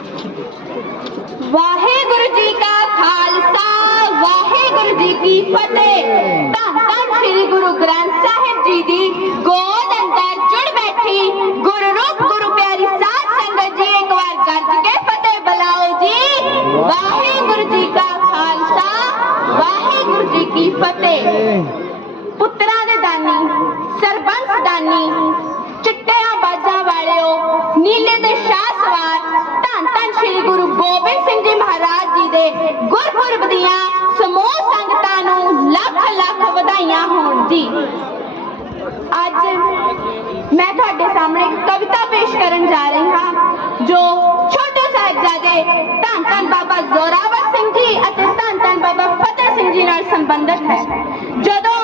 واہے گرو جی کا خالصہ واہے گرو جی کی فتح تن تن شری گرو گران صاحب جی دی گود اندر جڑ بیٹھی گرو روپ گرو پیاری ساتھ سنگر جی ایک وار گرد کے فتح بلاو جی واہے گرو جی کا خالصہ واہے گرو جی کی فتح پترہ دے دانی سربنس دانی سامنے کبتا پیش کرن جا رہی ہاں جو چھوٹے صاحبزادے بابا زوراوری بابا فتح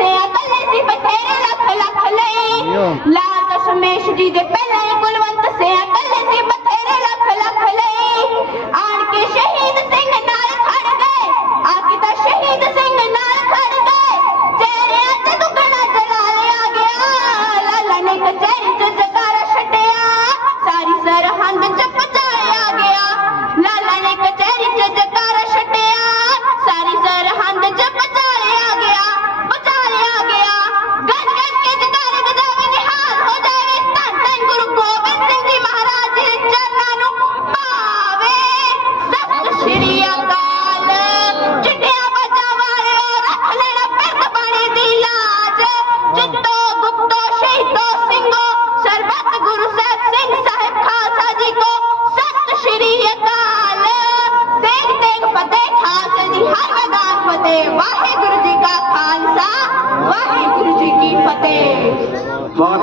لکھ لکھ لی لال سمیش جی کے پینے گلوت سیا فتح واحر جی کا خالس واح گرو جی کی فتح